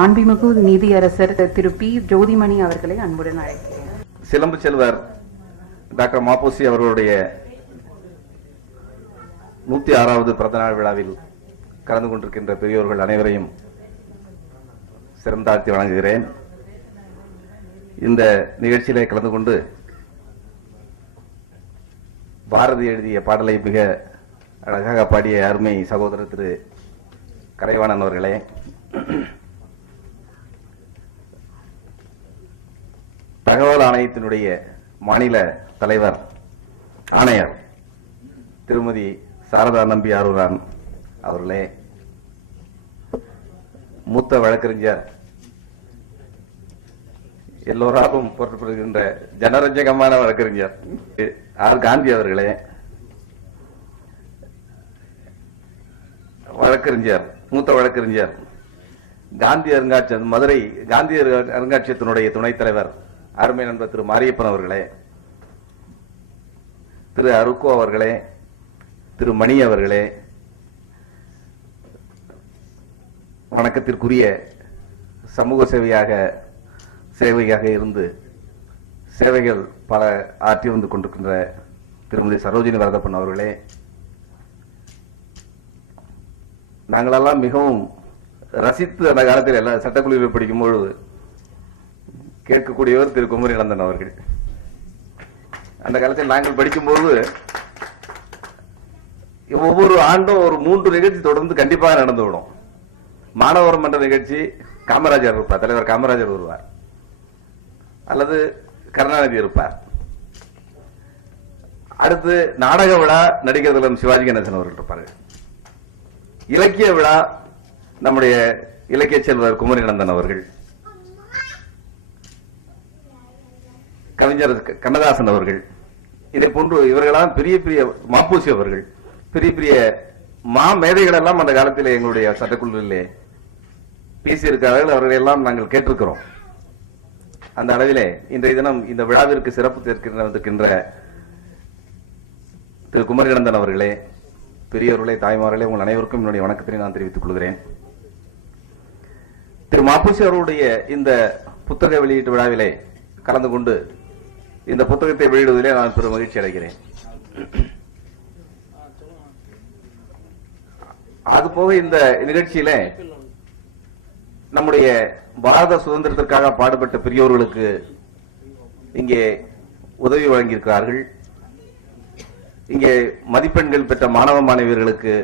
மாண்புமிகு நீதியரசர் திரு பி. ஜோதிமணி அவர்களை அன்புடன் அழைக்கிறேன். சிலம்பு செல்வர் டாக்டர் மாப்போசி அவர்களுடைய நூத்தி ஆறாவது பிறந்த நாள் விழாவில் கலந்து கொண்டிருக்கின்ற பெரியோர்கள் அனைவரையும் சிறந்தாழ்த்தி வழங்குகிறேன் இந்த நிகழ்ச்சியிலே கலந்து கொண்டு பாரதி எழுதிய பாடலை மிக அழகாக பாடிய அருமை சகோதரர் திரு கரைவாணன் அவர்களே. ஆணையத்தினுடைய மாநில தலைவர் ஆணையர் திருமதி சாரதா நம்பி ஆரூரான் அவர்களே மூத்த வழக்கறிஞர் எல்லோராலும் போற்றப்படுகின்ற ஜனரஞ்சகமான வழக்கறிஞர் ஆர். காந்தி அவர்களே வழக்கறிஞர் மூத்த வழக்கறிஞர் காந்தி அருங்காட்சியகம் மதுரை காந்தி அருங்காட்சியத்தினுடைய அருங்காட்சியகத்தினுடைய துணைத் தலைவர் அருமை நண்பர் திரு மாரியப்பன் அவர்களே திரு அருக்கோ அவர்களே திரு மணி அவர்களே வணக்கத்திற்குரிய சமூக சேவையாக சேவையாக இருந்து சேவைகள் பல ஆற்றி வந்து கொண்டிருக்கின்ற திருமதி சரோஜினி வரதப்பன் அவர்களே நாங்களெல்லாம் மிகவும் ரசித்து அந்த காலத்தில் எல்லா சட்டக்குழுவில் படிக்கும் பொழுது கேட்கக்கூடியவர் திரு குமரி நந்தன் அவர்கள். அந்த காலத்தில் நாங்கள் படிக்கும்போது ஒவ்வொரு ஆண்டும் ஒரு மூன்று நிகழ்ச்சி தொடர்ந்து கண்டிப்பாக நடந்து விடும். மாணவர் மன்ற நிகழ்ச்சி காமராஜர் இருப்பார் தலைவர் காமராஜர் வருவார். அல்லது கருணாநிதி இருப்பார். அடுத்து நாடக விழா நடிகர் திலம் சிவாஜி கணேசன் அவர்கள் இருப்பார்கள். இலக்கிய விழா நம்முடைய இலக்கிய செல்வர் குமரி நந்தன் அவர்கள். கவிஞர் கண்ணதாசன் அவர்கள் இதை போன்று இவர்களெல்லாம் பெரிய பெரிய மாப்பூசி அவர்கள் பெரிய பெரிய மா மேதைகள் எல்லாம் அந்த காலத்தில் எங்களுடைய சட்டக்குழுவிலே பேசியிருக்கிறார்கள். அவர்களை எல்லாம் நாங்கள் கேட்டிருக்கிறோம். அந்த அளவிலே இன்றைய தினம் இந்த விழாவிற்கு சிறப்பு சேர்க்கின்ற திரு குமரிநந்தன் அவர்களே பெரியவர்களே தாய்மார்களே உங்கள் அனைவருக்கும் என்னுடைய வணக்கத்தினை நான் தெரிவித்துக் கொள்கிறேன். திரு மாப்பூசி அவர்களுடைய இந்த புத்தக வெளியீட்டு விழாவிலே கலந்து கொண்டு இந்த புத்தகத்தை வெளியிடுவதிலே நான் பெரும் மகிழ்ச்சி அடைகிறேன். அதுபோக இந்த நிகழ்ச்சியில நம்முடைய பாரத சுதந்திரத்திற்காக பாடுபட்ட பெரியோர்களுக்கு இங்கே உதவி வழங்கியிருக்கிறார்கள். இங்கே மதிப்பெண்கள் பெற்ற மாணவ மாணவியர்களுக்கு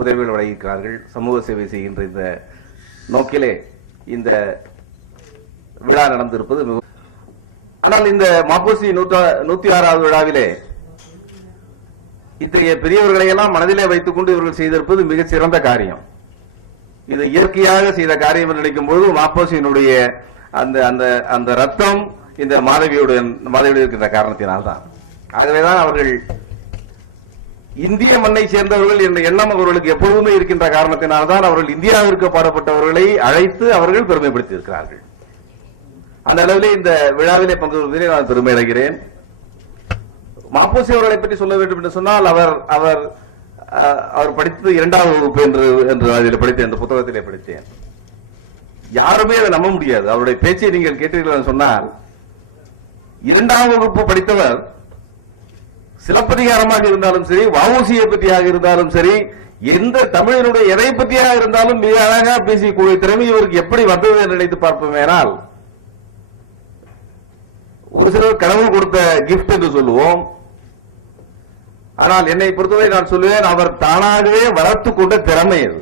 உதவிகள் வழங்கியிருக்கிறார்கள். சமூக சேவை செய்கின்ற இந்த நோக்கிலே இந்த விழா நடந்திருப்பது மிகவும் ஆனால் இந்த மாப்பூசி நூத்தி ஆறாவது விழாவிலே இத்தகைய பெரியவர்களை எல்லாம் மனதிலே வைத்துக் கொண்டு இவர்கள் செய்திருப்பது மிகச் சிறந்த காரியம். இது இயற்கையாக செய்த காரியம் என்று நினைக்கும் பொழுது மாப்போசியினுடைய அந்த அந்த அந்த ரத்தம் இந்த மாதவியுடன் மாதவியோடு இருக்கின்ற காரணத்தினால்தான். ஆகவேதான் அவர்கள் இந்திய மண்ணை சேர்ந்தவர்கள் என்ற எண்ணம் அவர்களுக்கு எப்பொழுதுமே இருக்கின்ற காரணத்தினால்தான் அவர்கள் இந்தியாவிற்கு பாடப்பட்டவர்களை அழைத்து அவர்கள் பெருமைப்படுத்தி இருக்கிறார்கள் அந்த அளவிலே இந்த விழாவிலே பங்கு கொள்வதிலே நான் பெருமை அடைகிறேன். மாப்போசி அவர்களை பற்றி சொல்ல வேண்டும் என்று சொன்னால் அவர் அவர் அஹ், அவர் படித்தது இரண்டாவது வகுப்பு என்று என்று அதில் படித்தேன் இந்த புத்தகத்திலே படித்தேன். யாருமே அதை நம்ப முடியாது. அவருடைய பேச்சை நீங்கள் கேட்டீர்கள் என்று சொன்னால் இரண்டாம் வகுப்பு படித்தவர் சிலப்பதிகாரமாக இருந்தாலும் சரி வவுசியை பற்றியாக இருந்தாலும் சரி எந்த தமிழனுடைய எதை பற்றியாக இருந்தாலும் மிக அழகாக பேசக்கூடிய திறமை இவருக்கு எப்படி வந்தது என்று நினைத்து பார்ப்போமேனால் ஒரு சிலர் கடவுள் கொடுத்த கிஃப்ட் என்று சொல்லுவோம். ஆனால் என்னை பொறுத்தவரை நான் சொல்லுவேன் அவர் தானாகவே வளர்த்து கொண்ட திறமை அது.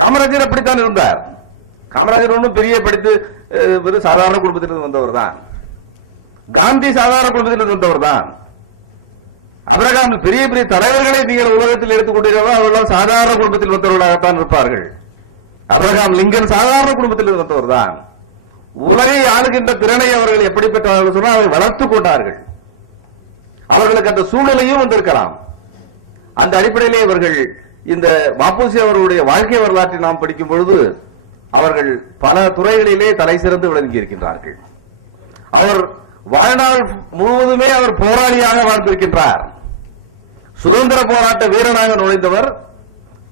காமராஜர் அப்படித்தான் இருந்தார். காமராஜர் ஒன்றும் பெரிய படித்து வெறும் சாதாரண குடும்பத்திலிருந்து வந்தவர் தான். காந்தி சாதாரண குடும்பத்திலிருந்து வந்தவர் தான். அபிரகாம் பெரிய பெரிய தலைவர்களை நீங்கள் உலகத்தில் எடுத்துக்கொண்டீர்களோ அவர்கள் சாதாரண குடும்பத்தில் வந்தவர்களாகத்தான் இருப்பார்கள். அபிரகாம் லிங்கன் சாதாரண குடும்பத்தில் வந்தவர் தான். உலகை ஆளுகின்ற திறனை அவர்கள் எப்படி பெற்றார்கள் சொன்னால் அவர்கள் வளர்த்துக் கொண்டார்கள். அவர்களுக்கு அந்த சூழ்நிலையும் வந்திருக்கலாம். அந்த அடிப்படையிலே இவர்கள் இந்த மாப்பூசி அவர்களுடைய வாழ்க்கை வரலாற்றை நாம் படிக்கும் பொழுது அவர்கள் பல துறைகளிலே தலை சிறந்து விளங்கி இருக்கின்றார்கள் அவர் வாழ்நாள் முழுவதுமே அவர் போராளியாக வாழ்ந்திருக்கின்றார். சுதந்திர போராட்ட வீரனாக நுழைந்தவர்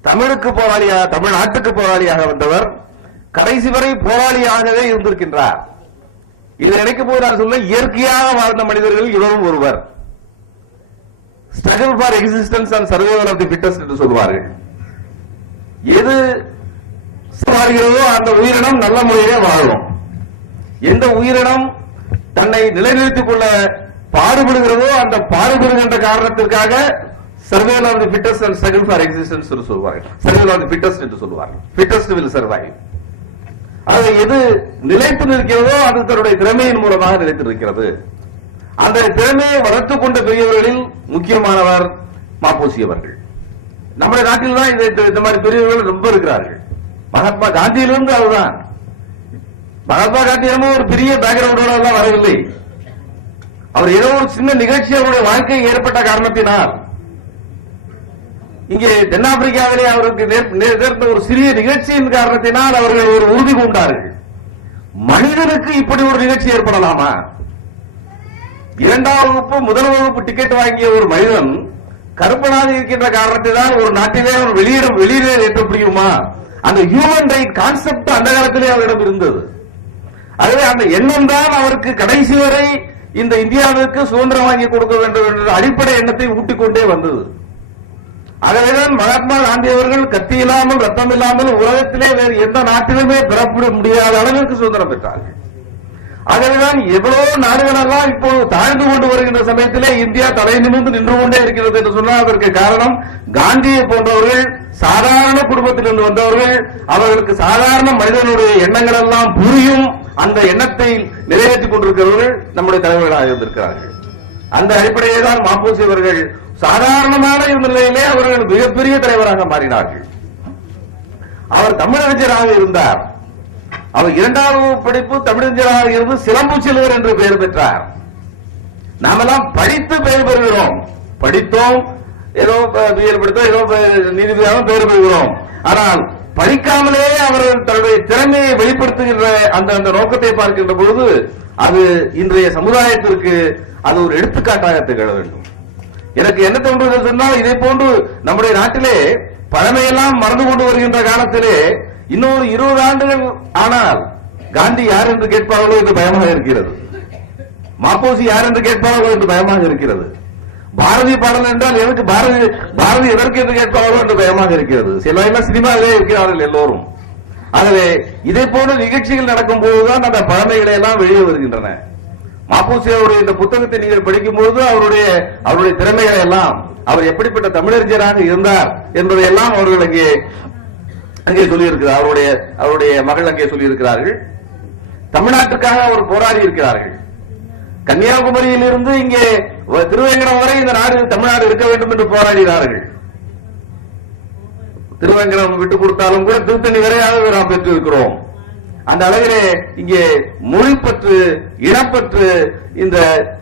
தமிழுக்கு போராளியாக தமிழ்நாட்டுக்கு போராளியாக வந்தவர் கடைசி வரை போராளியாகவே இருந்திருக்கின்றார். இதை நினைக்கும் போது நான் சொல்ல இயற்கையாக வாழ்ந்த மனிதர்கள் இவரும் ஒருவர். Struggle for existence and survival of the fittest என்று சொல்வார்கள் எது வாழ்கிறதோ அந்த உயிரினம் நல்ல முறையிலே வாழும். எந்த உயிரினம் தன்னை நிலைநிறுத்திக் கொள்ள பாடுபடுகிறதோ அந்த பாடுபடுகின்ற காரணத்திற்காக survival of the fittest and struggle for existence என்று சொல்வார்கள். சர்வைவல் ஆஃப் தி ஃபிட்டஸ்ட் என்று சொல்வார்கள். ஃபிட்டஸ்ட் வில் சர்வைவ் அது எது நிலைத்து நிற்கிறதோ அது தன்னுடைய திறமையின் மூலமாக நிலைத்து நிற்கிறது. அந்த திறமையை வளர்த்துக் கொண்ட பெரியவர்களில் முக்கியமானவர் மாப்போசி அவர்கள். நம்முடைய நாட்டில் தான் இந்த இந்த- மாதிரி பெரியவர்கள் ரொம்ப இருக்கிறார்கள். மகாத்மா காந்தியிலிருந்து அவர்தான் மகாத்மா காந்தி என்னமோ ஒரு பெரிய பேக்ரவுண்டோட எல்லாம் வரவில்லை. அவர் ஏதோ ஒரு சின்ன நிகழ்ச்சி அவருடைய வாழ்க்கை ஏற்பட்ட காரணத்தினால் இங்கே தென்னாப்பிரிக்காவிலே அவருக்கு நேர்- நேர்ந்த ஒரு சிறிய நிகழ்ச்சியின் காரணத்தினால் அவர்கள் ஒரு உறுதி கொண்டார்கள் மனிதனுக்கு இப்படி ஒரு நிகழ்ச்சி ஏற்படலாமா? இரண்டாம் வகுப்பு முதல் வகுப்பு டிக்கெட் வாங்கிய ஒரு மனிதன் கருப்பனாக இருக்கின்ற காரணத்தினால் ஒரு நாட்டிலே அவர் வெளியிட வெளியிலே ஏற்ற முடியுமா? அந்த ஹியூமன் ரைட் கான்செப்ட் அந்த காலத்திலே அவரிடம் இருந்தது. ஆகவே அந்த எண்ணம் தான் அவருக்கு கடைசி வரை இந்த இந்தியாவிற்கு சுதந்திரம் வாங்கி கொடுக்க வேண்டும் என்ற அடிப்படை எண்ணத்தை ஊட்டிக்கொண்டே வந்தது. ஆகவேதான் மகாத்மா காந்தி அவர்கள் கத்தி இல்லாமல் ரத்தம் இல்லாமல் உலகத்திலே வேறு எந்த நாட்டிலுமே பெறப்பட முடியாத அளவிற்கு சுதந்திரம் பெற்றார்கள். ஆகவேதான் எவ்வளவு நாடுகளெல்லாம் இப்போது தாழ்ந்து கொண்டு வருகின்ற சமயத்திலே இந்தியா தலை நிமிர்ந்து நின்று கொண்டே இருக்கிறது என்று சொன்னால் அதற்கு காரணம் காந்தியை போன்றவர்கள் சாதாரண குடும்பத்திலிருந்து வந்தவர்கள் அவர்களுக்கு சாதாரண மனிதனுடைய எண்ணங்கள் எல்லாம் புரியும் அந்த எண்ணத்தை நிறைவேற்றிக் கொண்டிருக்கிறவர்கள் நம்முடைய தலைவர்களாக இருந்திருக்கிறார்கள். அந்த அடிப்படையில்தான் தான் மாப்போசி அவர்கள் சாதாரணமான இந்த நிலையிலே அவர்கள் மிகப்பெரிய தலைவராக மாறினார்கள். அவர் தமிழறிஞராக இருந்தார். அவர் இரண்டாவது படிப்பு தமிழறிஞராக இருந்து சிலம்பு செல்வர் என்று பெயர் பெற்றார். நாமெல்லாம் படித்து பெயர் பெறுகிறோம். படித்தோம் ஏதோ பிஎல் படித்தோம் ஏதோ நீதிபதியாக பெயர் பெறுகிறோம். ஆனால் படிக்காமலே அவர் தன்னுடைய திறமையை வெளிப்படுத்துகின்ற அந்த அந்த நோக்கத்தை பார்க்கின்ற பொழுது அது இன்றைய சமுதாயத்திற்கு அது ஒரு எடுத்துக்காட்டாக திகழ வேண்டும். எனக்கு என்ன தோன்றுகிறது சொன்னால் இதை போன்று நம்முடைய நாட்டிலே பழமையெல்லாம் மறந்து கொண்டு வருகின்ற காலத்திலே இன்னொரு இருபது ஆண்டுகள் ஆனால் காந்தி யார் என்று கேட்பார்களோ என்று பயமாக இருக்கிறது. மாப்போசி யார் என்று கேட்பார்களோ என்று பயமாக இருக்கிறது. பாரதி பாடல் என்றால் எதற்கு பாரதி பாரதி எதற்கு என்று கேட்பார்களோ என்று பயமாக இருக்கிறது. சில எல்லாம் சினிமாவிலே இருக்கிறார்கள் எல்லோரும். ஆகவே இதை போன்ற நிகழ்ச்சிகள் நடக்கும் போதுதான் அந்த பழமைகளை எல்லாம் வெளியே வருகின்றன. மாப்பூசி அவருடைய இந்த புத்தகத்தை நீங்கள் படிக்கும்போது அவருடைய அவருடைய திறமைகளை எல்லாம் அவர் எப்படிப்பட்ட தமிழறிஞராக இருந்தார் என்பதை எல்லாம் அவர்கள் அங்கே அங்கே சொல்லியிருக்கிறார் அவருடைய அவருடைய மகள் அங்கே சொல்லியிருக்கிறார்கள். தமிழ்நாட்டுக்காக அவர் போராடி இருக்கிறார்கள். கன்னியாகுமரியில் இருந்து இங்கே திருவேங்கடம் வரை இந்த நாடு தமிழ்நாடு இருக்க வேண்டும் என்று போராடினார்கள். திருவேங்கடம் விட்டு கொடுத்தாலும் கூட திருத்தணி வரையாக நாம் பெற்றிருக்கிறோம். அந்த அளவிலே இங்கே மொழிப்பற்று இனப்பற்று இந்த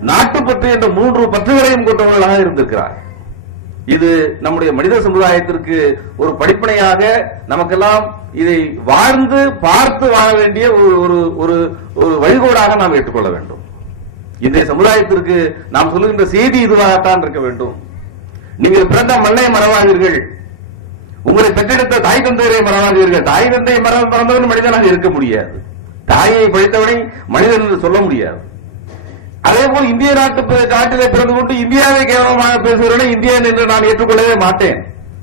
நாட்டுப்பற்று என்ற மூன்று பற்றுகளையும் கொண்டவர்களாக இருந்திருக்கிறார். இது நம்முடைய மனித சமுதாயத்திற்கு ஒரு படிப்பனையாக நமக்கெல்லாம் இதை வாழ்ந்து பார்த்து வாழ வேண்டிய ஒரு ஒரு ஒரு ஒரு வழிகோடாக நாம் ஏற்றுக்கொள்ள வேண்டும். இன்றைய சமுதாயத்திற்கு நாம் சொல்லுகின்ற செய்தி இதுவாகத்தான் இருக்க வேண்டும். நீங்கள் பிறந்த மண்ணை மறவாதீர்கள் உங்களை பெற்றெடுத்த தாய் தந்தையரை மறவாதீர்கள். தாய் தந்தையை மற மறந்தவன் மனிதனாக இருக்க முடியாது. தாயை பழித்தவனை மனிதன் என்று சொல்ல முடியாது. அதே போல் இந்திய நாட்டு நாட்டிலே பிறந்து கொண்டு இந்தியாவை கேவலமாக பேசுகிறவனை இந்தியன் என்று நான் ஏற்றுக்கொள்ளவே மாட்டேன்.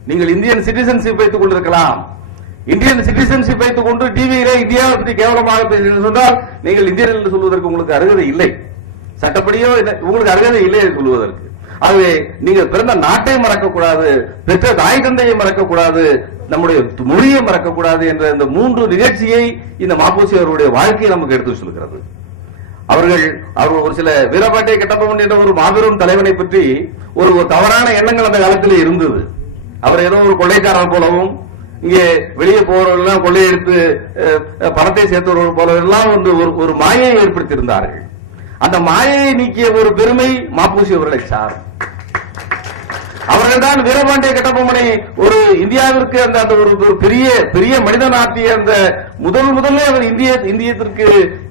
நீங்கள் இந்தியன் சிட்டிசன்ஷிப் வைத்துக் கொண்டிருக்கலாம். இந்தியன் சிட்டிசன்ஷிப் வைத்துக் கொண்டு டிவியிலே இந்தியாவை பற்றி கேவலமாக பேசுகிறீர்கள் சொன்னால் நீங்கள் இந்தியன் என்று சொல்வதற்கு உங்களுக்கு அருகதை இல்லை. சட்டப்படியோ இல்லை, உங்களுக்கு அருகதை இல்லை சொல்வதற்கு. ஆகவே நீங்க பிறந்த நாட்டை மறக்கக்கூடாது பெற்ற தாய் தந்தையை மறக்கக்கூடாது நம்முடைய மொழியை மறக்கக்கூடாது என்ற இந்த மூன்று நிகழ்ச்சியை இந்த மாப்போசி அவருடைய வாழ்க்கையை நமக்கு எடுத்து சொல்கிறது அவர்கள் அவர் ஒரு சில வீரபாட்டிய கட்டப்பவன் என்ற ஒரு மாபெரும் தலைவனை பற்றி ஒரு ஒரு தவறான எண்ணங்கள் அந்த காலத்திலே இருந்தது. அவர் ஏதோ ஒரு கொள்ளைக்காரன் போலவும் இங்கே வெளியே போறவர்கள் கொள்ளையெடுத்து அஹ், பணத்தை சேர்த்தவர்கள் போல எல்லாம் வந்து ஒரு ஒரு மாயையை ஏற்படுத்தியிருந்தார்கள். அந்த மாயையை நீக்கிய ஒரு பெருமை மாப்பூசி அவர்களை சார் அவர்கள்தான் வீரபாண்டிய கட்டபொம்மனை ஒரு இந்தியாவிற்கு அந்த அந்த ஒரு ஒரு பெரிய பெரிய மனிதனாட்டிய அந்த முதல் முதல்ல அவர் இந்திய இந்தியத்திற்கு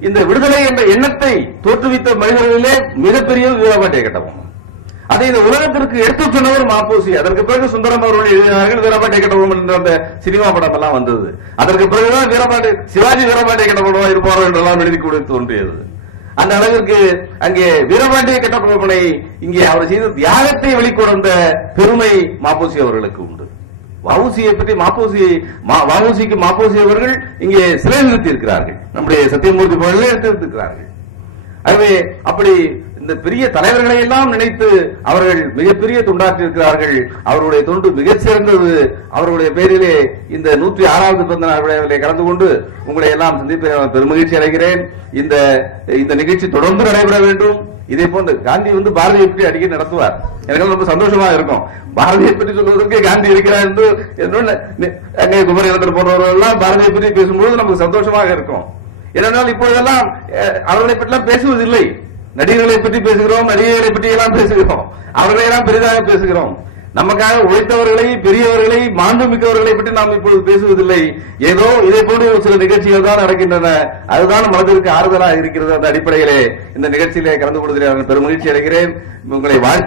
இந்த விடுதலை என்ற எண்ணத்தை தோற்றுவித்த மனிதர்களிலே மிகப்பெரிய வீரபாண்டிய கட்டபொம்மன். அதை இந்த உலகத்திற்கு எடுத்துச் சொன்னவர் மாப்பூசி. அதற்கு பிறகு சுந்தரம் அவர்கள் எழுதினார்கள் வீரபாண்டிய கட்டபொம்மன் என்ற அந்த சினிமா படம் எல்லாம் வந்தது. அதற்கு பிறகுதான் வீரபாண்டிய சிவாஜி வீரபாண்டிய கட்டபொம்மன் இருப்பார்கள் என்றெல்லாம் எழுதி கூட தோன்றியது. அந்த அளவிற்கு அங்கே வீரபாண்டிய கட்டபொம்மனை இங்கே அவர் செய்த தியாகத்தை வெளிக்கொணர்ந்த பெருமை மாப்போசி அவர்களுக்கு உண்டு. வவுசியை பற்றி மாப்போசி வவுசிக்கு மாப்போசி அவர்கள் இங்கே சிலை நிறுத்தி இருக்கிறார்கள் நம்முடைய சத்தியமூர்த்தி கோயிலே எடுத்திருக்கிறார்கள். ஆகவே அப்படி இந்த பெரிய தலைவர்களை எல்லாம் நினைத்து அவர்கள் மிகப்பெரிய தொண்டாற்றி இருக்கிறார்கள் அவருடைய தொண்டு மிகச் சிறந்தது அவர்களுடைய பேரிலே இந்த நூற்றி ஆறாவது பிறந்த நாள் விழாவிலே கலந்து கொண்டு உங்களை எல்லாம் சந்திப்ப பெருமகிழ்ச்சி அடைகிறேன். இந்த இந்த நிகழ்ச்சி தொடர்ந்து நடைபெற வேண்டும். இதே போன்று காந்தி வந்து பாரதியை பற்றி அடிக்கடி நடத்துவார். எனக்கு ரொம்ப சந்தோஷமா இருக்கும். பாரதியை பற்றி சொல்வதற்கு காந்தி இருக்கிறார் என்று என்னோட அங்கே குமரி இளந்தர் போன்றவர்கள் எல்லாம் பாரதியை பற்றி பேசும்போது நமக்கு சந்தோஷமாக இருக்கும். ஏனென்றால் இப்பொழுதெல்லாம் அஹ், அவர்களை பற்றிலாம் பேசுவதில்லை. நடிகர்களை பற்றி பேசுகிறோம் நடிகைகளை பற்றி எல்லாம் பேசுகிறோம். அவர்களை எல்லாம் பெரிதாக பேசுகிறோம். நமக்காக உழைத்தவர்களை பெரியவர்களை மாண்பு மிக்கவர்களை பற்றி நாம் இப்பொழுது பேசுவதில்லை. ஏதோ இதை போன்ற ஒரு சில நிகழ்ச்சிகள் தான் நடக்கின்றன. அதுதான் மனதிற்கு ஆறுதலாக இருக்கிறது அந்த அடிப்படையிலே. இந்த நிகழ்ச்சியிலே கலந்து கொள்வதில் நான் பெரும் மகிழ்ச்சி அடைகிறேன். உங்களை வாழ்த்து